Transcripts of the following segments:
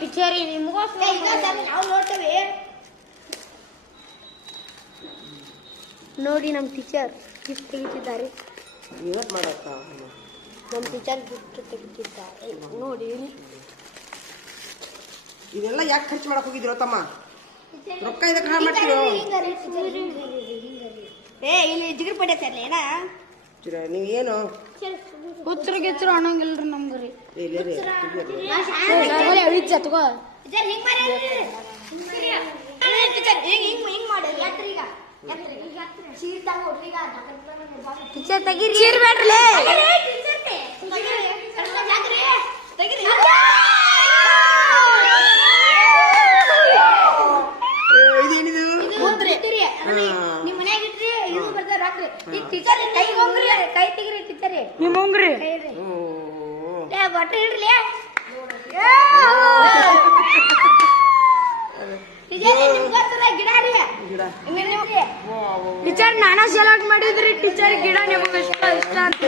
Teacher ನಿಮಗೋಸ್ಕರ ನಾವು ನೋಡ್ತೇವೆ ನೋಡಿ ನಮ್ಮ ಟೀಚರ್ ಗಿಫ್ಟ್ ತೆಗಿತಿದ್ದಾರೆ ಇವತ್ತು ಮಾಡತ್ತ ನಮ್ಮ ಟೀಚರ್ ಗಿಫ್ಟ್ ತೆಗಿತಿದ್ದಾರೆ ನೋಡಿ ಇದೆಲ್ಲ ಯಾಕೆ ಖರ್ಚು ಮಾಡಕ್ ಹೋಗಿದ್ರು ತಮ್ಮ ರೊಕ್ಕ ಇದಕ್ಕೆ ಹಾಳು ಮಾಡ್ತೀರೋ ಏ ಇಲ್ಲಿ ಜಿಗಿರ್ ಪಡೆಯಲ್ಲ ಏನ ಚಿರ, ನೀವ್ ಏನು ಹುಚ್ಚರು ಗಿಚ್ಚರು ಅನ್ನಂಗಿಲ್ರಿ ನಮ್ಗೆ ರೀ ಏ, ಲೇ ರೀ, ತಿರ್ಗಿ ಅದು. ತಗೋ ಟೀಚರ್ ತೆಗೀರಿ. ಇದೇನಿದು? ಮನ್ಯಾಗ ಇಟ್ರಿ ಇದು ಬರ್ತಾರ ಈಗ ಟೀಚರ್ ಕೈ ನಿಮ್ಮ ಟೀಚರ್ ನಾನ ಸೆಲೆಕ್ಟ್ ಮಾಡಿದ್ರಿ. ಟೀಚರ್ ಗಿಡ ನಿಮಗೆ ಇಷ್ಟ ಇಷ್ಟ ಅಂತ.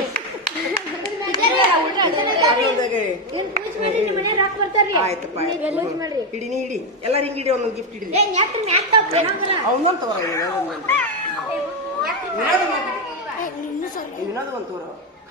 ಹಿಡಿ ಎಲ್ಲರೂ ಹಿಂಗ್ ಹಿಡಿ ಒಂದೊಂದು ಗಿಫ್ಟ್ ಹಿಡಿ ಅವನೊಂದು ಇನ್ನೊಂದು ಇನ್ನೊಂದು ಒಂದು ತೋರು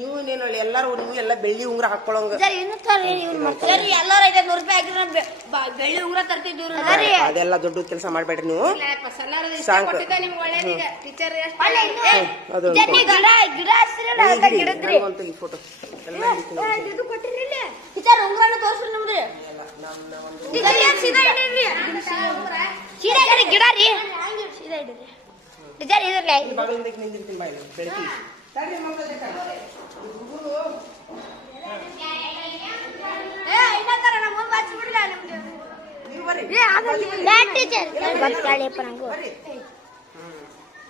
ನೀವು ನೀನು ಎಲ್ಲರೂ ನೀವು ಎಲ್ಲ ಬೆಳ್ಳಿ ಉಂಗುರ ಹಾಕೊಳ್ಳೋಂಗ ಎಲ್ಲಾರ ಐದು ನೂರು ರೂಪಾಯಿ ಹಾಕಿದ್ರೆ ಬೆ- ಬ- ಬೆಳ್ಳಿ ಉಂಗುರ ತರ್ತಿದ್ವಿ ಅದೆಲ್ಲ ದೊಡ್ಡ ಕೆಲಸ ಮಾಡ್ಬೇಡ್ರಿ ನೀವು. ಸಾಕು. ಅದು ಗಿಡ ಗಿಡ ಹಚ್ಚಿರಲ್ಲ ಅದ್ಕ ಗಿಡದ್ರಿ ಈ ಫೋಟೋ. ಎಲ್ಲ. ಟೀಚರ್ ಉಂಗುರನ ತೋರ್ಸ್ರಿ ನಮ್ದ್ರಿ ಟೀಚರ್ ಏನ್ ಸೀದಾ ಇಡಿರಿ ಸೀದಾ ಇಡ್ರಿ ಗಿಡ ರೀ. ಸೀದಾ ಇಡ್ರಿ. ಟೀಚರ್ ಇದ್ರಲ್ಲ ಈ ಬಾಗಿಲಿಂದ ಈಗ ನಿಂದಿರ್ತೀನಿ ಬಾಯಿಲ್ಲ ಬೆಳಕಿ. ತಡ್ರಿ.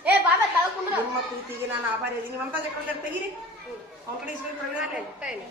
ಏ ಬಾಬಾ ತಳ್ಕೊಂಡ್ರ ನಿಮ್ಮ ಪ್ರೀತಿಗೆ ನಾನು ಆಭಾರಿ ಇದೀನಿ. ಮಮತಾ ಜಕ್ಕ ತೆಗೀರಿ. ಅವ್ನ ಕಡೆ